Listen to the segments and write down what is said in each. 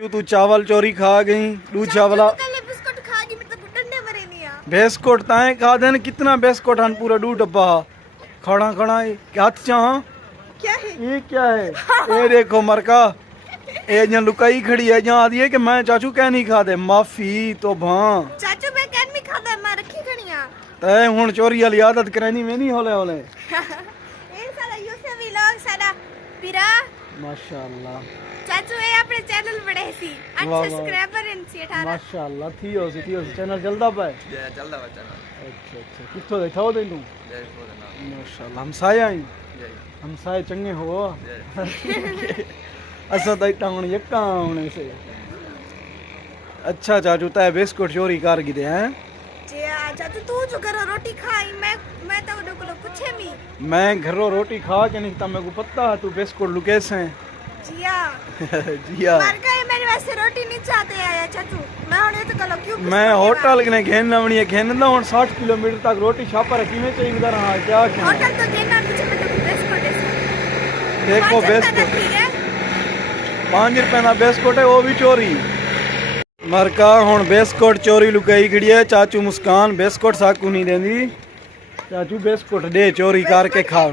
तू चावल चोरी खा गई। दू चावला बिस्कुट खा गई मतलब डंडे मरे नहीं आ बिस्कुट ताए खा देन कितना बिस्कुट हन पूरा दू डब्बा खड़ा खड़ा हाथ चाह क्या है ये क्या है ये देखो मरका ये जहाँ लुकाई खड़ी है जहाँ आदि है कि मैं चाचू क्या नहीं खा दे माफी तो भां चाचू मैं कैन में खाता मैं रखी खड़िया तय हुन चोरी वाली आदत करनी में नहीं होले होले ये साला यूसे व्लॉग साला पिरा माशाअल्लाह चाचू ये अपने चैनल बड़े सी 8 वाह, वाह। सब्सक्राइबर इन सी 18 माशाअल्लाह थियो चैनल चलदा पाए चलदा बा चैनल अच्छा अच्छा किथों दे थाओ दे तू माशाअल्लाह हम साए आई हम साए चंगे हो असा तो इतना हुन यक्का होने से अच्छा चाचू तय बिस्कुट चोरी कर गिदे हैं जे चाचू तू जो घर रोटी खाई मैं तो उनको को पूछे मी मैं घरों रोटी खा के नहीं था मेरे को पता है तू बिस्कुट लुकेस हैं जिया जिया मार का मेरे वास्ते रोटी नहीं चाहते आया चाचू मैं होने तो कलो क्यों मैं होटल ने घेन नवणी है घेन ना हुन 60 किलोमीटर तक रोटी छापा रखी में चाहिए इधर हां क्या क्या होटल तो देना पीछे में तो बिस्कुट है देखो बिस्कुट ठीक है 5 रुपए ना बिस्कुट है वो भी चोरी मरका हुन बिस्कुट चोरी लुकाई खड़ी है चाचू मुस्कान बिस्कुट साकू नहीं देंदी चाचू बिस्कुट दे चोरी करके खा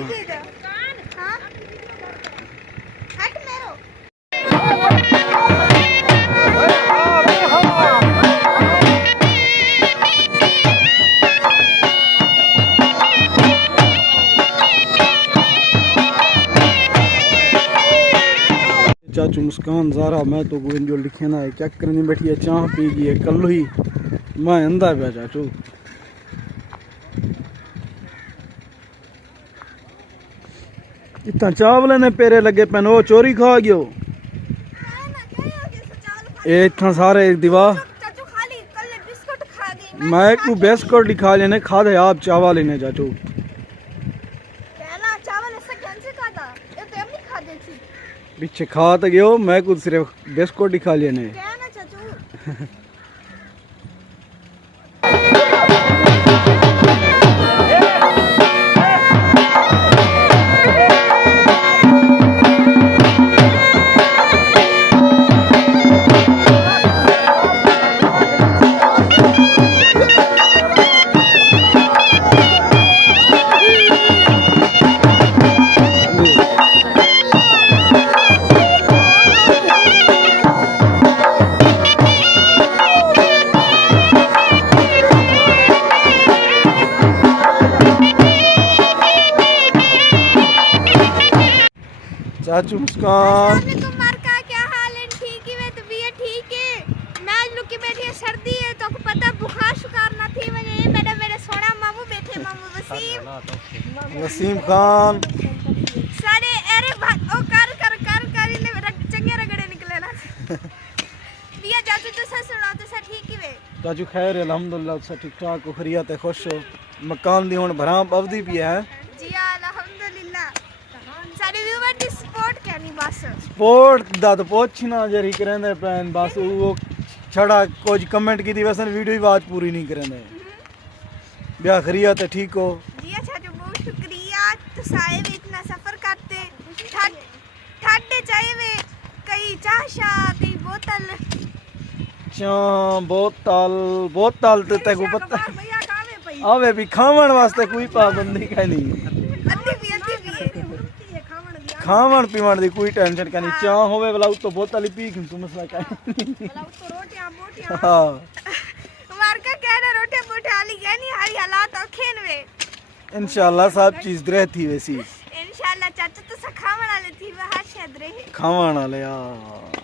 चाचू मुस्कान ज़ारा मैं तो जो लिखे ना है क्या करनी बैठी है चाह पी गई है कल ही मैं अंधा पे चाचू इतना चावल ने पेरे लगे पेन वो चोरी खा गयो ये इतना सारे दीवार चाचू खाली कल बिस्कुट खा गई मैं को बिस्कुट दिखा लेने खा दे आप चावल लेने चाचू कहना चावल ऐसा कैसे खाता ये तो हम नहीं खा देती पीछे खा तो गयो मैं को सिर्फ बिस्कुट दिखा लेने कहना चाचू चाचू मुस्कान मार का क्या हाल है ठीक ही में तो भी ठीक है मैं लुकी बैठी है सर्दी है तो पता बुखार शुकार ना थी मेरे सोना मामू बैठे मामू वसीम खान सारे अरे ओ कर ले चंगे रगड़े निकले ना बिया चाचू तो सच सुना तो सर ठीक ही वे चाचू खैर अल्हम्दुलिल्लाह सब ठीक ठाक हो खरियत है खुश हो मकान दी हुन भरा अवधि भी है जी अल्हम्दुलिल्लाह सारे व्यूअर दी सपोर्ट करनी बस स्पोर्ट दा तो पुछना जरी करेंदे पैन बस वो छड़ा कुछ कमेंट की दी वैसे वीडियो ही बात पूरी नहीं करेंदे ब्याह खरियत है ठीक हो जी अच्छा जो बहुत शुक्रिया तो साए में इतना सफर करते ठंडे चाय में कई चाशा कई बोतल चा बोतल ते को पता भैया कावे पई आवे भी खावन वास्ते कोई पाबंदी का नहीं अद्धी भी खावन पीवन दी कोई टेंशन का नहीं चा होवे वाला तो बोतल ही पी के तू मसला का मतलब तो रोटियां मोटियां हां मार का कहना रोटियां मोटाली गनी हारी हालात औखेन वे इंशाल्लाह सब चीज रहती वैसी इंशाल्लाह चाचा तो खावन वाले थी वहां शायद रहे खावन वाले यार